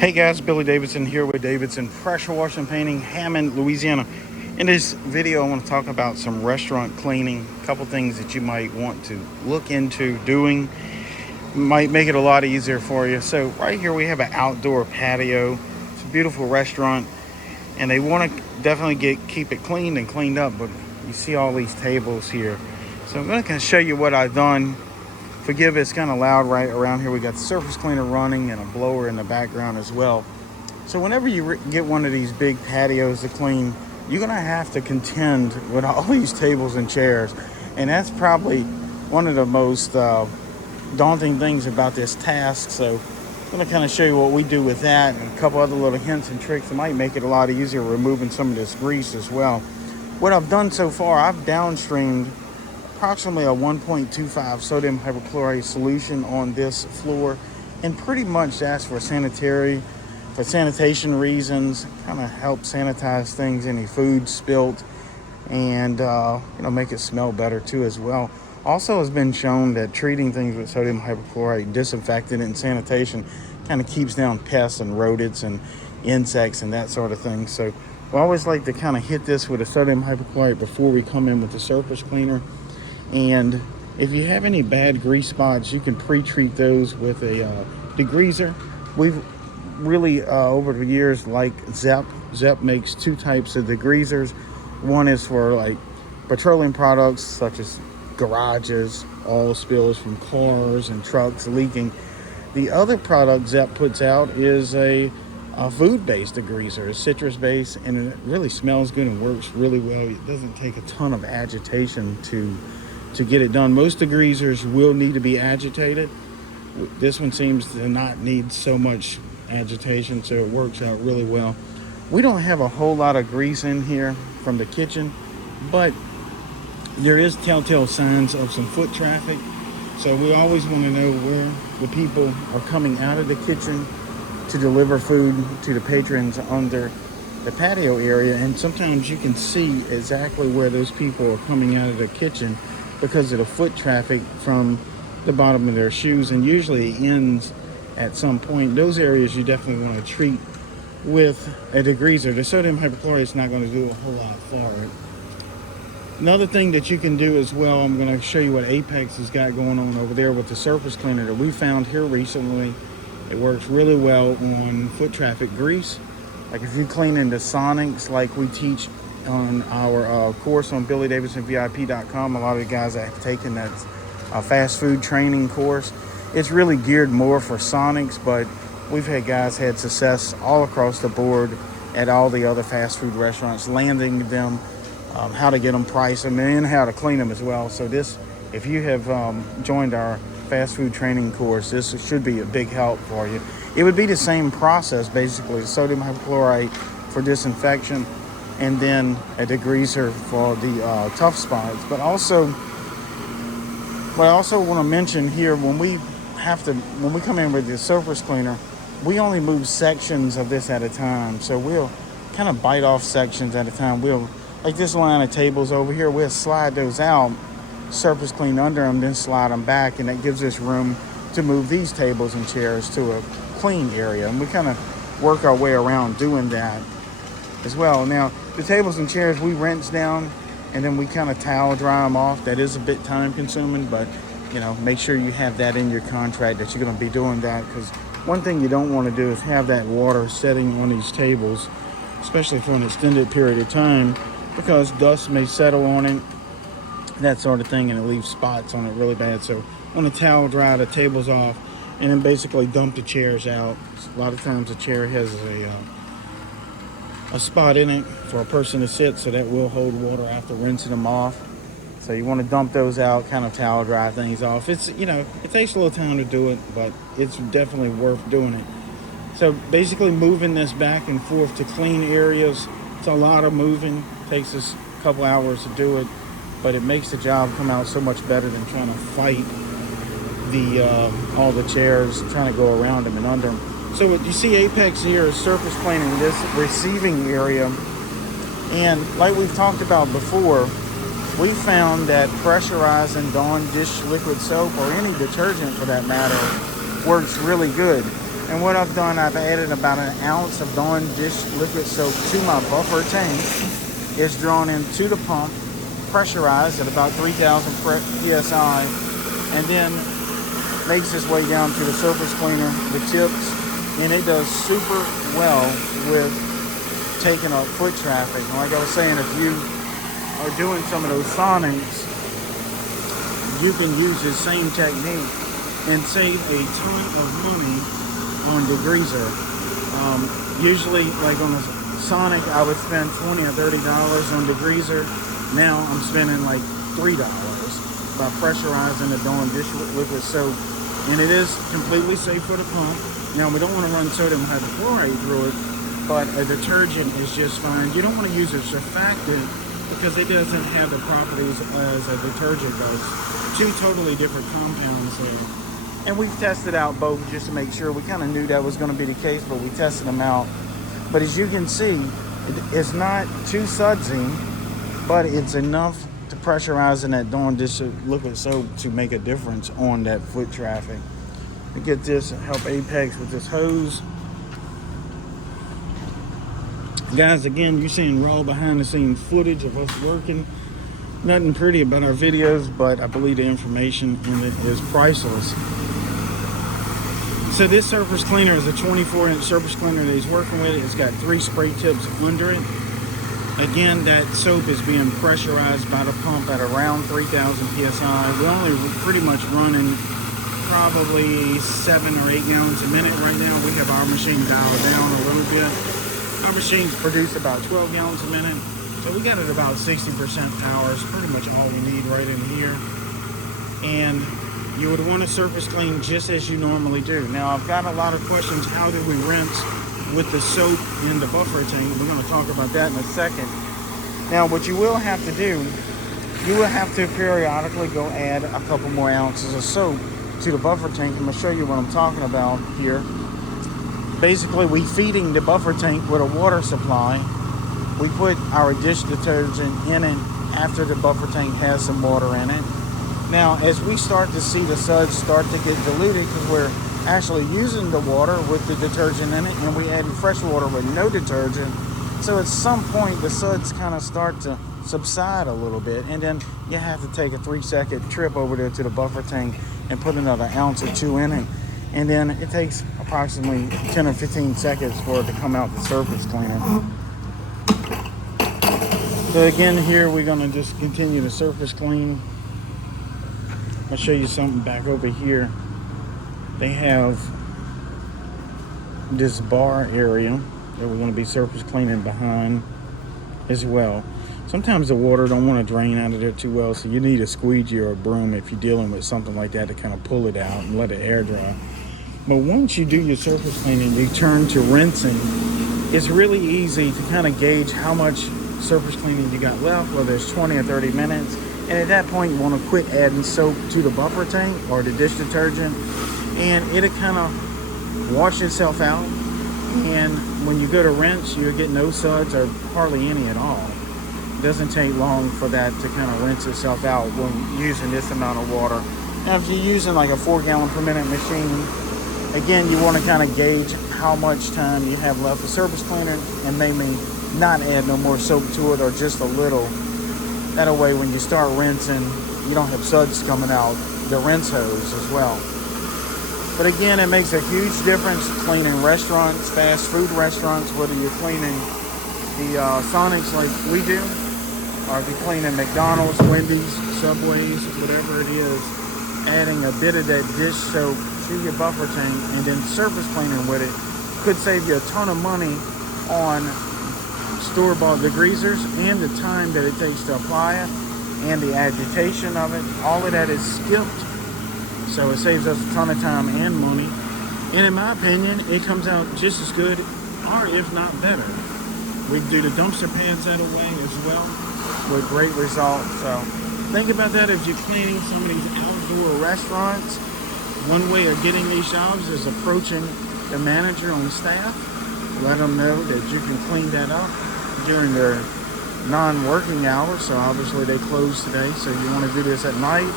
Hey guys, Billy Davidson here with Davidson Pressure Washing Painting, Hammond, Louisiana. In this video, I want to talk about some restaurant cleaning, a couple things that you might want to look into doing. Might make it a lot easier for you. So right here we have an outdoor patio. It's a beautiful restaurant, and they want to definitely keep it cleaned and cleaned up, but you see all these tables here. So I'm going to show you what I've done. Forgive, it's kind of loud right around here. We got the surface cleaner running and a blower in the background as well. So whenever you get one of these big patios to clean, you're gonna have to contend with all these tables and chairs, and that's probably one of the most daunting things about this task. So I'm gonna kind of show you what we do with that and a couple other little hints and tricks that might make it a lot easier removing some of this grease as well. What I've done so far, I've downstreamed approximately a 1.25 sodium hypochlorite solution on this floor, and pretty much that's for sanitation reasons, kind of help sanitize things, any food spilt, and make it smell better too as well. Also has been shown that treating things with sodium hypochlorite, disinfectant and sanitation, kind of keeps down pests and rodents and insects and that sort of thing. So we always like to kind of hit this with a sodium hypochlorite before we come in with the surface cleaner. And if you have any bad grease spots, you can pre-treat those with a degreaser. We've really, over the years, like Zep. Zep makes two types of degreasers. One is for like petroleum products such as garages, oil spills from cars and trucks leaking. The other product Zep puts out is a food-based degreaser, a citrus-based, and it really smells good and works really well. It doesn't take a ton of agitation to get it done. Most degreasers will need to be agitated. This one seems to not need so much agitation, so it works out really well. We don't have a whole lot of grease in here from the kitchen, but there is telltale signs of some foot traffic. So we always want to know where the people are coming out of the kitchen to deliver food to the patrons under the patio area. And sometimes you can see exactly where those people are coming out of the kitchen because of the foot traffic from the bottom of their shoes, and usually it ends at some point. Those areas you definitely want to treat with a degreaser. The sodium hypochlorite is not going to do a whole lot for it. Another thing that you can do as well, I'm going to show you what Apex has got going on over there with the surface cleaner that we found here recently. It works really well on foot traffic grease. Like if you clean into Sonics like we teach on our course on BillyDavidsonVIP.com, a lot of the guys that have taken that fast food training course, it's really geared more for Sonics, but we've had guys had success all across the board at all the other fast food restaurants, landing them, how to get them priced, and then how to clean them as well. So this, if you have joined our fast food training course, this should be a big help for you. It would be the same process, basically, sodium hypochlorite for disinfection, and then a degreaser for the tough spots. But also, what I also want to mention here, when we come in with the surface cleaner, we only move sections of this at a time. So we'll kind of bite off sections at a time. We'll, like this line of tables over here, we'll slide those out, surface clean under them, then slide them back, and that gives us room to move these tables and chairs to a clean area. And we kind of work our way around doing that as well. Now, the tables and chairs we rinse down, and then we kind of towel dry them off. That is a bit time consuming, but make sure you have that in your contract that you're going to be doing that, because one thing you don't want to do is have that water setting on these tables, especially for an extended period of time, because dust may settle on it, that sort of thing, and it leaves spots on it really bad. So I want to towel dry the tables off and then basically dump the chairs out. A lot of times a chair has a spot in it for a person to sit, so that will hold water after rinsing them off. So you want to dump those out, kind of towel dry things off. It's, it takes a little time to do it, but it's definitely worth doing it. So basically moving this back and forth to clean areas, it's a lot of moving. It takes us a couple hours to do it, but it makes the job come out so much better than trying to fight all the chairs, trying to go around them and under them. So what you see Apex here is surface cleaning this receiving area. And like we've talked about before, we found that pressurizing Dawn dish liquid soap, or any detergent for that matter, works really good. And what I've done, I've added about an ounce of Dawn dish liquid soap to my buffer tank. It's drawn into the pump, pressurized at about 3,000 psi, and then makes its way down to the surface cleaner, the tips, and it does super well with taking up foot traffic. And like I was saying, if you are doing some of those sonics, you can use this same technique and save a ton of money on degreaser. Usually, like on a Sonic, I would spend $20 or $30 on degreaser. Now I'm spending like $3 by pressurizing the Dawn dish liquid soap. And it is completely safe for the pump. Now, we don't want to run sodium hypochlorite through it, but a detergent is just fine. You don't want to use a surfactant because it doesn't have the properties as a detergent does. Two totally different compounds there. And we've tested out both just to make sure. We kind of knew that was going to be the case, but we tested them out. But as you can see, it's not too sudsy, but it's enough to pressurize in that Dawn dish liquid soap to make a difference on that foot traffic. To get this, help Apex with this hose. Guys, again, you're seeing raw behind the scenes footage of us working. Nothing pretty about our videos, but I believe the information in it is priceless. So this surface cleaner is a 24-inch surface cleaner that he's working with. It's got 3 spray tips under it. Again, that soap is being pressurized by the pump at around 3,000 psi. We're only pretty much running probably 7 or 8 gallons a minute right now. We have our machine dialed down a little bit. Our machines produce about 12 gallons a minute. So we got it about 60% power. It's pretty much all we need right in here. And you would want to surface clean just as you normally do. Now, I've got a lot of questions. How do we rinse with the soap in the buffer tank? We're going to talk about that in a second. Now, what you will have to do, you will have to periodically go add a couple more ounces of soap to the buffer tank. I'm going to show you what I'm talking about here. Basically, we feeding the buffer tank with a water supply. We put our dish detergent in it after the buffer tank has some water in it. Now, as we start to see the suds start to get diluted, because we're actually using the water with the detergent in it, and we added fresh water with no detergent, so at some point the suds kind of start to subside a little bit, and then you have to take a 3-second trip over there to the buffer tank and put another ounce or 2 in it, and then it takes approximately 10 or 15 seconds for it to come out the surface cleaner. So again, here we're going to just continue to surface clean. I'll show you something back over here. They have this bar area that we're going to be surface cleaning behind as well. Sometimes the water don't want to drain out of there too well, so you need a squeegee or a broom if you're dealing with something like that to kind of pull it out and let it air dry. But once you do your surface cleaning, you turn to rinsing. It's really easy to kind of gauge how much surface cleaning you got left, whether it's 20 or 30 minutes. And at that point, you want to quit adding soap to the buffer tank or the dish detergent, and it'll kind of wash itself out. And when you go to rinse, you'll get no suds or hardly any at all. It doesn't take long for that to kind of rinse itself out when using this amount of water. Now, if you're using like a 4-gallon per minute machine, again, you want to kind of gauge how much time you have left for surface cleaner and maybe not add no more soap to it or just a little. That way, when you start rinsing, you don't have suds coming out the rinse hose as well. But again, it makes a huge difference cleaning restaurants, fast food restaurants, whether you're cleaning the Sonics like we do, or if you're cleaning McDonald's, Wendy's, Subways, whatever it is, adding a bit of that dish soap to your buffer tank and then surface cleaning with it could save you a ton of money on store-bought degreasers and the time that it takes to apply it and the agitation of it. All of that is skipped, so it saves us a ton of time and money, and in my opinion it comes out just as good, or if not better. We do the dumpster pads that way as well with great results. So think about that if you're cleaning some of these outdoor restaurants. One way of getting these jobs is approaching the manager on staff, let them know that you can clean that up during their non-working hours. So obviously they close today, so you want to do this at night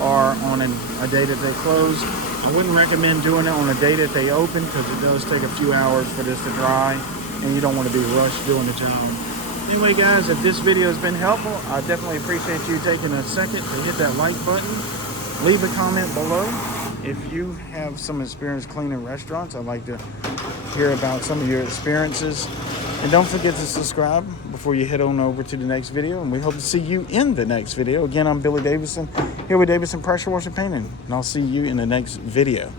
or on a day that they close. I wouldn't recommend doing it on a day that they open because it does take a few hours for this to dry and you don't want to be rushed doing the job. Anyway guys, if this video has been helpful, I definitely appreciate you taking a second to hit that like button. Leave a comment below. If you have some experience cleaning restaurants, I'd like to hear about some of your experiences. And don't forget to subscribe before you head on over to the next video. And we hope to see you in the next video. Again, I'm Billy Davison here with Davison Pressure Washer Painting. And I'll see you in the next video.